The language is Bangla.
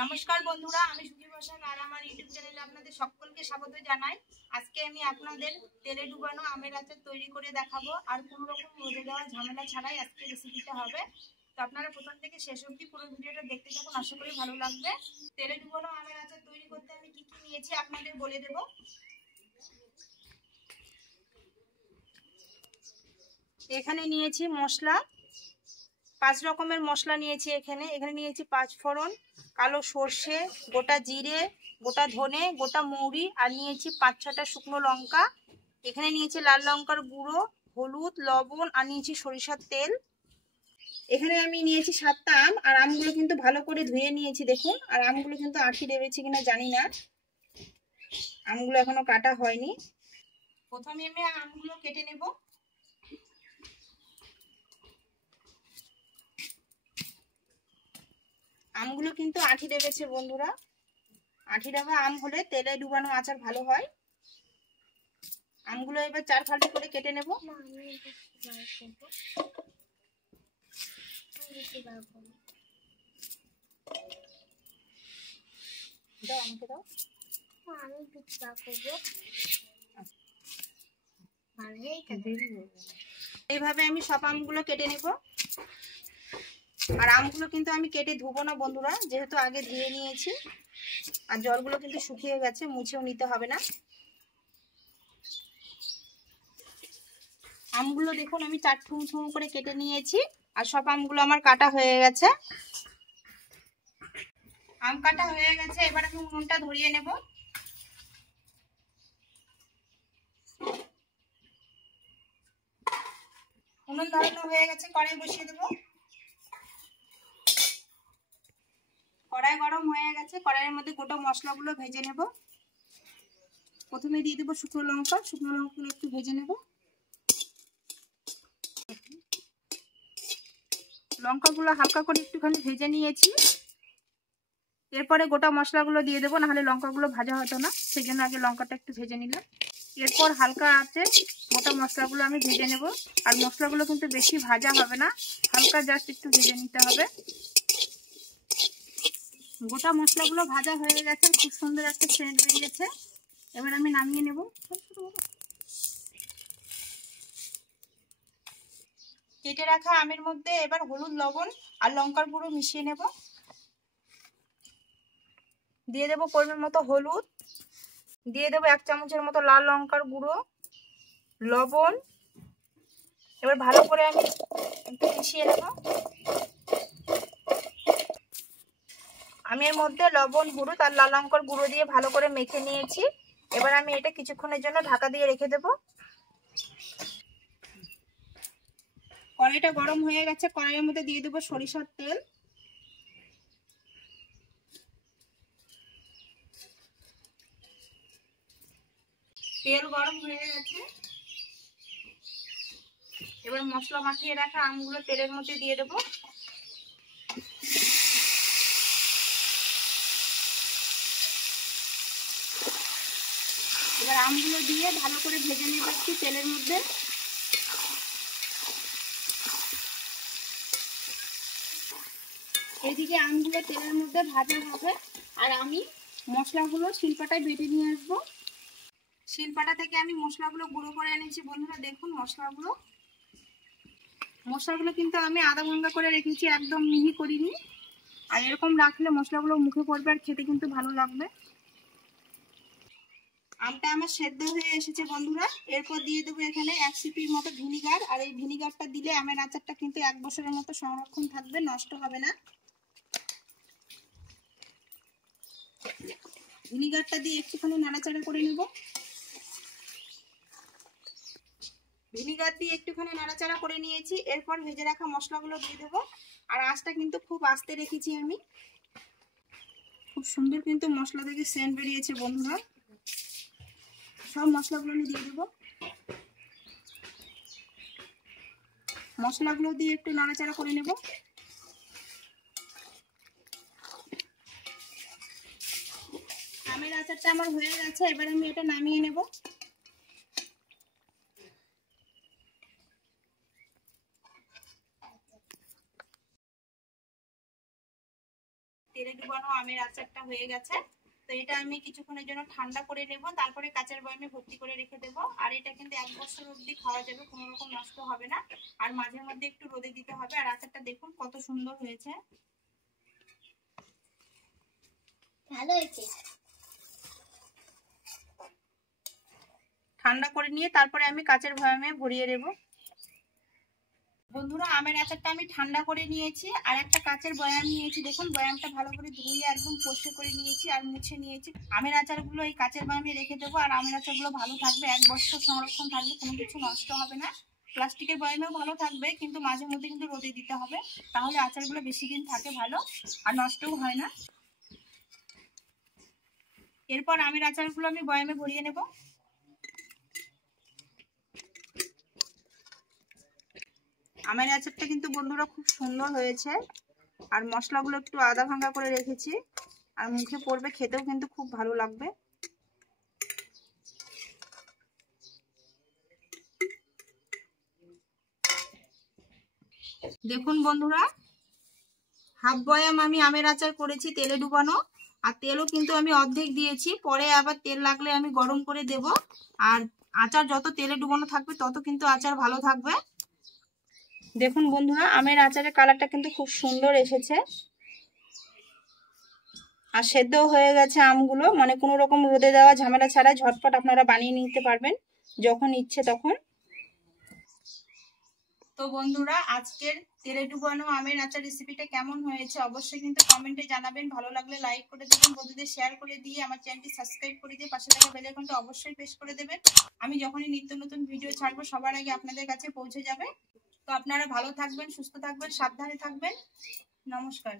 নমস্কার বন্ধুরা, আমি সুধীর বসাক আর আমার ইউটিউব চ্যানেলে আপনাদের সকলকে স্বাগত জানাই। আজকে আমি আপনাদের তেলে ডুবানো আমের আচার তৈরি করে দেখাবো। আর কোনো রকম রোদে দেওয়ার ঝামেলা ছাড়াই আজকে রেসিপিটা হবে। তো আপনারা প্রথম থেকে শেষ অবধি পুরো ভিডিওটা দেখতে থাকুন, আশা করি ভালো লাগবে। তেলে ডুবানো আমের আচার তৈরি করতে আমি কি কি নিয়েছি আপনাদের বলে দেব। এখানে নিয়েছি মশলা, 5 রকমের মশলা নিয়েছি। এখানে নিয়েছি 5 ফোড়ন, কালো সর্ষে, গোটা জিরে, গোটা ধনে, গোটা মৌরি, আর নিয়েছি 5-6টা শুকনো লঙ্কা। এখানে নিয়েছি লাল লঙ্কার গুঁড়ো, হলুদ, লবণ, আর নিয়েছি সরিষার তেল। এখানে আমি নিয়েছি 7টা আম, আর আমগুলো কিন্তু ভালো করে ধুয়ে নিয়েছি দেখুন। আর আমগুলো কিন্তু আঁটি দেবেছে কিনা জানি না, আমগুলো এখনো কাটা হয়নি। প্রথমে আমি আমগুলো কেটে নেব। আমগুলো কিন্তু আঁটি দেবেছে বন্ধুরা, আঁটি দেওয়া আম হলে তেলে ডুবানো আচার ভালো হয়। আমগুলো এবার 4 ফালি করে কেটে নেব। দাও আমাকে দাও, আমি পিঠা করব। এইভাবে আমি সব আমগুলো কেটে নেব। আর আমগুলো কিন্তু আমি কেটে ধুবো না বন্ধুরা, যেহেতু আগে ধুয়ে নিয়েছি। আর জলগুলো কিন্তু শুকিয়ে গেছে, মুছেও নিতে হবে না। আমগুলো দেখুন আমি 4 ঠুম ঠুম করে কেটে নিয়েছি। আর সব আমগুলো আমার কাটা হয়ে গেছে। আম কাটা হয়ে গেছে, এবার আমি উনুনটা ধরিয়ে নেব। উনুন ধরানো হয়ে গেছে, কড়াই বসিয়ে দেব। কড়াই গরম হয়ে গেছে, কড়াইয়ের মধ্যে গোটা মশলাগুলো ভেজে নেব। প্রথমে দিয়ে দেবো শুকনো লঙ্কাগুলো একটু ভেজে নেব। লঙ্কাগুলো হালকা করে একটুখানি ভেজে নিয়েছি। এরপরে গোটা মশলাগুলো দিয়ে দেবো, নাহলে লঙ্কাগুলো ভাজা হতো না, সেই জন্য আগে লঙ্কাটা একটু ভেজে নিলাম। এরপর হালকা আঁচে গোটা মশলাগুলো আমি ভেজে নেব। আর মশলাগুলো কিন্তু বেশি ভাজা হবে না, হালকা জাস্ট একটু ভেজে নিতে হবে। গোটা মশলাগুলো ভাজা হয়ে গেছে, খুব সুন্দর একটা সেন্ট বেরিয়েছে। এবার আমি নামিয়ে নেব। কেটে রাখা আমের মধ্যে এবার হলুদ, লবণ আর লঙ্কার গুঁড়ো মিশিয়ে নেব। দিয়ে দেবো পরিমাণ মতো হলুদ, দিয়ে দেবো 1 চামচের মতো লাল লঙ্কার গুঁড়ো, লবণ। এবার ভালো করে আমি একটু মিশিয়ে নেব। আমি এর মধ্যে লবণ, হলুদ আর লাল লঙ্কার গুঁড়ো দিয়ে ভালো করে মেখে নিয়েছি। এবার আমি এটা কিছুক্ষণের জন্য ঢাকা দিয়ে রেখে দেব। কড়াইটা গরম হয়ে গেছে, কড়াইয়ের মধ্যে দিয়ে দেবো সরিষার তেল। তেল গরম হয়ে গেছে, এবার মশলা মাখিয়ে রাখা আমগুলো তেলের মধ্যে দিয়ে দেবো। এবার আমগুলো দিয়ে ভালো করে ভেজে নেব একটু তেলের মধ্যে। এদিকে আমগুলো তেলের মধ্যে ভাজা হবে, আর আমি মশলাগুলো শিলপাটায় বেটে নিয়ে আসবো। শিলপাটা থেকে আমি মশলাগুলো গুঁড়ো করে এনেছি বন্ধুরা, দেখুন মশলাগুলো কিন্তু আমি আধা ভাঙা করে রেখেছি, একদম মিহি করিনি। আর এরকম রাখলে মশলাগুলো মুখে পড়বে আর খেতে কিন্তু ভালো লাগবে। আমটা আমার সেদ্ধ হয়ে এসেছে বন্ধুরা। এরপর দিয়ে দেবো এখানে 1 সিপির মতো ভিনিগার। আর এই ভিনিগারটা দিলে আমের আচারটা কিন্তু 1 বছরের মতো সংরক্ষণ থাকবে, নষ্ট হবে না। ভিনিগারটা দিয়ে একটুখানি নাড়াচাড়া করে নেব। ভিনিগার দিয়ে একটুখানি নাড়াচাড়া করে নিয়েছি। এরপর ভেজে রাখা মশলাগুলো দিয়ে দেবো। আর আঁচটা কিন্তু খুব আস্তে রেখেছি আমি। খুব সুন্দর কিন্তু মশলা থেকে সেন্ট বেরিয়েছে বন্ধুরা। সব মশলাগুলো আমি দিয়ে দেবো। মশলাগুলো দিয়ে একটু নাড়াচাড়া করে নেব। আমের আচারটা আমার হয়ে গেছে, এবার আমি এটা নামিয়ে নেব। তেলে তেলে ডুবানো আমের আচারটা হয়ে গেছে। তো এটা আমি কিছুক্ষণের জন্য ঠান্ডা করে নেব, তারপরে কাঁচের বয়ামে ভর্তি করে রেখে দেব। আর এটা কিন্তু 1 বছর অবধি খাওয়া যাবে, কোনো রকম নষ্ট হবে না। আর মাঝে মধ্যে একটু রোদে দিতে হবে। আর আচারটা দেখুন কত সুন্দর হয়েছে, ভালো হয়েছে। ঠান্ডা করে নিয়ে তারপরে আমি কাঁচের বয়ামে ভরিয়ে দেব। বন্ধুরা, আমের আচারটা আমি ঠান্ডা করে নিয়েছি আর একটা কাঁচের বয়াম নিয়েছি। দেখুন বয়ামটা ভালো করে ধুয়ে একদম পরিষ্কার করে নিয়েছি আর মুছে নিয়েছি। আমের আচারগুলো এই কাঁচের বয়ামে রেখে দেবো। আর আমের আচারগুলো ভালো থাকবে, 1 বছর সংরক্ষণ থাকবে, কোনো কিছু নষ্ট হবে না। প্লাস্টিকের বয়ামেও ভালো থাকবে, কিন্তু মাঝে মধ্যে কিন্তু রোদে দিতে হবে, তাহলে আচারগুলো বেশি দিন থাকে ভালো আর নষ্টও হয় না। এরপর আমের আচারগুলো আমি বয়ামে ভরিয়ে নেব। আমের আচারটা কিন্তু বন্ধুরা খুব সুন্দর হয়েছে। আর মশলাগুলো একটু আদা ভাঙা করে রেখেছি, আর মুখে পড়বে, খেতেও কিন্তু খুব ভালো লাগবে। দেখুন বন্ধুরা, হাফ বয়াম আমি আমের আচার করেছি তেলে ডুবানো, আর তেলও কিন্তু আমি অর্ধেক দিয়েছি, পরে আবার তেল লাগলে আমি গরম করে দেব। আর আচার যত তেলে ডুবানো থাকবে তত কিন্তু আচার ভালো থাকবে। দেখুন বন্ধুরা, আমের আচারের কালারটা কিন্তু খুব সুন্দর এসেছে আর সেদ্ধও হয়ে গেছে আমগুলো, মানে কোনো রকম রোদে দেওয়া ঝামেলা ছাড়া ঝটপট আপনারা বানিয়ে নিতে পারবেন যখন ইচ্ছে তখন। তো বন্ধুরা, আজকের তেলে ডুবানো আমের আচার রেসিপিটা কেমন হয়েছে অবশ্যই কিন্তু কমেন্টে জানাবেন। ভালো লাগলে লাইক করে দেবেন, বন্ধুদের শেয়ার করে দিয়ে আমার চ্যানেলটি সাবস্ক্রাইব করে দিয়ে পাশে থাকা বেল আইকনটা অবশ্যই প্রেস করে দেবেন। আমি যখনই নিত্য নতুন ভিডিও ছাড়বো সবার আগে আপনাদের কাছে পৌঁছে যাবে। তো আপনারা ভালো থাকবেন, সুস্থ থাকবেন, সাবধানে থাকবেন। নমস্কার।